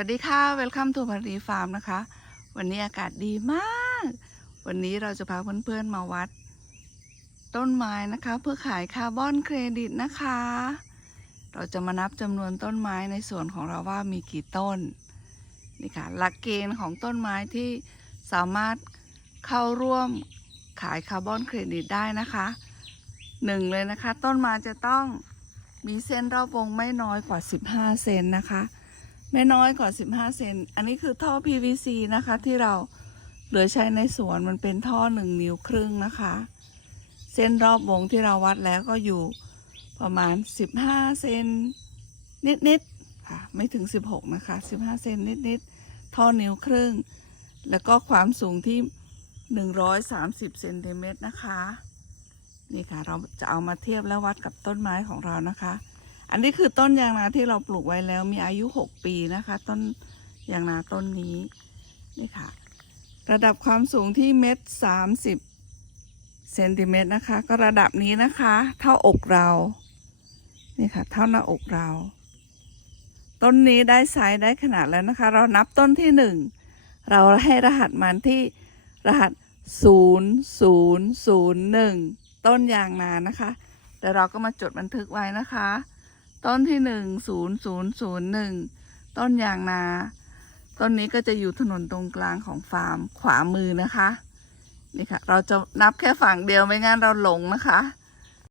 วัสดีค่ะ เวลคัมทูพันรีฟาร์มนะคะ วันนี้อากาศดีมาก วันนี้เราจะพาเพื่อนๆมาวัด ต้นไม้นะคะ เพื่อขายคาร์บอนเครดิตนะคะ เราจะมานับจำนวนต้นไม้ในส่วนของเราว่ามีกี่ต้น นี่ค่ะ หลักเกณฑ์ของต้นไม้ที่สามารถเข้าร่วมขายคาร์บอนเครดิตได้นะคะหนึ่งเลยนะคะ ต้นไม้จะต้องมีเส้นรอบวงไม่น้อยกว่า 15 เซนนะคะ ไม่น้อยกว่า 15 เซน อันนี้คือท่อ PVC นะคะ ที่เราเหลือใช้ในสวนมันเป็นท่อ 1 นิ้วครึ่งนะคะ เส้นรอบวงที่เราวัดแล้วก็อยู่ประมาณ 15 เซนนิดๆค่ะ ไม่ถึง 16 นะคะ 15 เซนนิดๆ ท่อนิ้วครึ่ง แล้วก็ความสูงที่ 130 เซนติเมตรนะคะ นี่ค่ะ เราจะเอามาเทียบแล้ววัดกับต้นไม้ของเรานะคะ อันนี้คือต้นยางนาที่เราปลูกไว้แล้วมีอายุ6ปีนะคะ ต้นยางนาต้นนี้นี่ค่ะ ระดับความสูงที่เมตรสามสิบเซนติเมตรนะคะ ก็ระดับนี้นะคะ เท่าอกเรานี่ค่ะ เท่าหน้าอกเรา ต้นนี้ได้ไซส์ได้ขนาดแล้วนะคะ เรานับต้นที่หนึ่งเราให้รหัสมันที่รหัสศูนย์ศูนย์ศูนย์หนึ่งต้นยางนานะคะ แต่เราก็มาจดบันทึกไว้นะคะ ต้นที่หนึ่งศูนย์ศูนย์ศูนย์หนึ่งต้นยางนา ต้นนี้ก็จะอยู่ถนนตรงกลางของฟาร์มขวามือนะคะ นี่ค่ะ เราจะนับแค่ฝั่งเดียวไม่งั้นเราหลงนะคะ